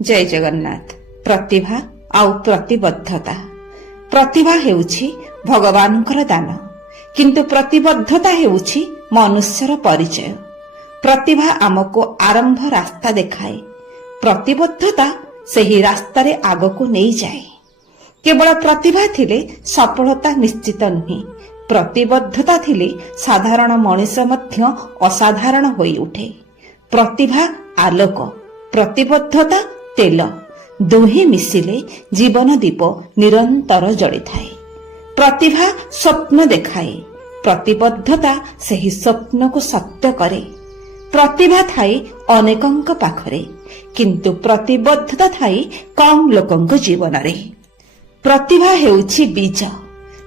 जय जगन्नाथ। प्रतिभा आउ प्रतिबद्धता। प्रतिभा हेउछि भगवानଙ୍କର दान, किंतु प्रतिबद्धता हेउछि मनुष्यर परिचय। प्रतिभा आमको आरंभ रास्ता देखाए, प्रतिबद्धता ସେହି ରାସ୍ତାରେ ଆଗକୁ ନେଇଯାଏ। କେବଳ ପ୍ରତିଭା ଥିଲେ ସଫଳତା ନିଶ୍ଚିତ ନୁହେଁ, ପ୍ରତିବद्धତା ଥିଲେ ସାଧାରଣ ମଣିଷ ମଧ୍ୟ ଅସାଧାରଣ ହୋଇ ଉଠେ। ପ୍ରତିଭା ଆଲୋକ, ପ୍ରତିବद्धତା ତେଲ, ଦୁହେଁ ମିଶିଲେ ଜୀବନ ଦୀପ ନିରନ୍ତର ଜଳିଥାଏ। ପ୍ରତିଭା ସ୍ୱପ୍ନ ଦେଖାଏ, ପ୍ରତିବद्धତା ସେହି ସ୍ୱପ୍ନକୁ ସତ୍ୟ କରେ। ପ୍ରତିଭା ଥାଏ ଅନେକଙ୍କ ପାଖରେ, କିନ୍ତୁ ପ୍ରତିବद्धତା ଥାଏ କମ୍ ଲୋକଙ୍କ ଜୀବନରେ। ପ୍ରତିଭା ହେଉଛି ବୀଜ,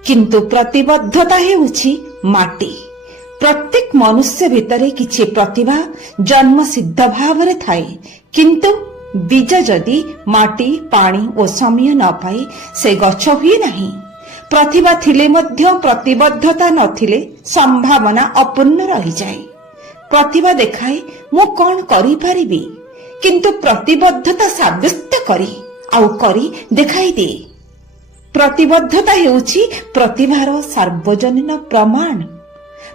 କିନ୍ତୁ ପ୍ରତିବद्धତା ହେଉଛି ମାଟି। ପ୍ରତ୍ୟେକ ମନୁଷ୍ୟ ଭିତରେ କିଛି ପ୍ରତିଭା ଜନ୍ମ ସିଦ୍ଧ ଭାବରେ ଥାଏ, କିନ୍ତୁ ବୀଜ ଯଦି ମାଟି, ପାଣି ଓ ସମୟ ନ ପାଏ ସେ ଗଛ ହୁଏ ନାହିଁ। ପ୍ରତିଭା ଥିଲେ ମଧ୍ୟ ପ୍ରତିବଦ୍ଧତା ନଥିଲେ ସମ୍ଭାବନା ଅପୂର୍ଣ୍ଣ ରହିଯାଏ। ପ୍ରତିଭା ଦେଖାଏ ମୁଁ କଣ କରିପାରିବି, କିନ୍ତୁ ପ୍ରତିବଦ୍ଧତା ସାବ୍ୟସ୍ତ କରେ ଆଉ କରି ଦେଖାଇ ଦିଏ। ପ୍ରତିବଦ୍ଧତା ହେଉଛି ପ୍ରତିଭାର ସାର୍ବଜନୀନ ପ୍ରମାଣ।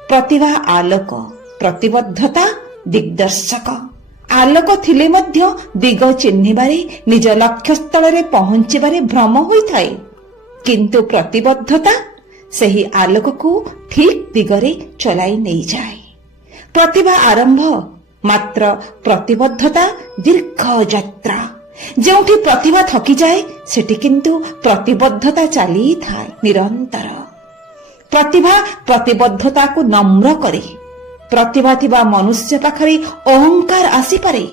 ପ୍ରତିଭା ଆଲୋକ, ପ୍ରତିବଦ୍ଧତା ଦିଗ୍ଦର୍ଶକ। ଆଲୋକ ଥିଲେ ମଧ୍ୟ ଦିଗ ଚିହ୍ନିବାରେ, ନିଜ ଲକ୍ଷ୍ୟସ୍ଥଳରେ ପହଞ୍ଚିବାରେ ଭ୍ରମ ହୋଇଥାଏ, କିନ୍ତୁ ପ୍ରତିବଦ୍ଧତା ସେହି ଆଲୋକକୁ ଠିକ୍ ଦିଗରେ ଚଲାଇ ନେଇଯାଏ। ପ୍ରତିଭା ଆରମ୍ଭ, ମାତ୍ର ପ୍ରତିବଦ୍ଧତା ଦୀର୍ଘ ଯାତ୍ରା। ଯେଉଁଠି ପ୍ରତିଭା ଥକିଯାଏ ସେଠି କିନ୍ତୁ ପ୍ରତିବଦ୍ଧତା ଚାଲିଥାଏ ନିରନ୍ତର। ପ୍ରତିଭା ପ୍ରତିବଦ୍ଧତାକୁ ନମ୍ର କରେ। ପ୍ରତିଭା ଥିବା ମନୁଷ୍ୟ ପାଖରେ ଅହଙ୍କାର ଆସିପାରେ,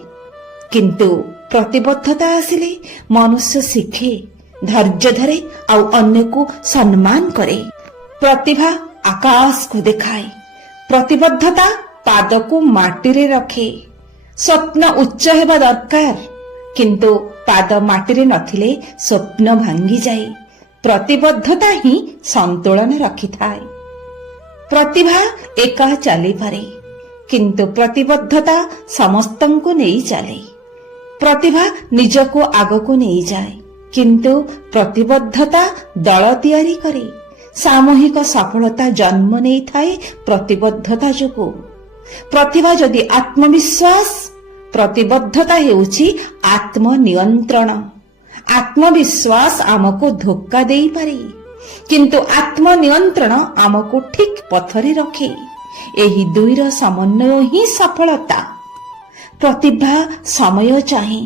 କିନ୍ତୁ ପ୍ରତିବଦ୍ଧତା ଆସିଲେ ମନୁଷ୍ୟ ଶିଖେ, ଧୈର୍ଯ୍ୟ ଧରେ ଆଉ ଅନ୍ୟକୁ ସମ୍ମାନ କରେ। ପ୍ରତିଭା ଆକାଶକୁ ଦେଖାଏ, ପ୍ରତିବଦ୍ଧତା ପାଦକୁ ମାଟିରେ ରଖେ। ସ୍ୱପ୍ନ ଉଚ୍ଚ ହେବା ଦରକାର, କିନ୍ତୁ ପାଦ ମାଟିରେ ନଥିଲେ ସ୍ୱପ୍ନ ଭାଙ୍ଗିଯାଏ। ପ୍ରତିବଦ୍ଧତା ହିଁ ସନ୍ତୁଳନ ରଖିଥାଏ। ପ୍ରତିଭା ଏକା ଚାଲିପାରେ, କିନ୍ତୁ ପ୍ରତିବଦ୍ଧତା ସମସ୍ତଙ୍କୁ ନେଇ ଚାଲେ। ପ୍ରତିଭା ନିଜକୁ ଆଗକୁ ନେଇଯାଏ, କିନ୍ତୁ ପ୍ରତିବଦ୍ଧତା ଦଳ ତିଆରି କରେ। ସାମୂହିକ ସଫଳତା ଜନ୍ମ ନେଇଥାଏ ପ୍ରତିବଦ୍ଧତା ଯୋଗୁଁ। ପ୍ରତିଭା ଯଦି ଆତ୍ମବିଶ୍ୱାସ, ପ୍ରତିବଦ୍ଧତା ହେଉଛି ଆତ୍ମନିୟନ୍ତ୍ରଣ। ଆତ୍ମବିଶ୍ୱାସ ଆମକୁ ଧୋକା ଦେଇପାରେ, କିନ୍ତୁ ଆତ୍ମନିୟନ୍ତ୍ରଣ ଆମକୁ ଠିକ୍ ପଥରେ ରଖେ। ଏହି ଦୁଇର ସମନ୍ୱୟ ହିଁ ସଫଳତା। ପ୍ରତିଭା ସମୟ ଚାହେଁ,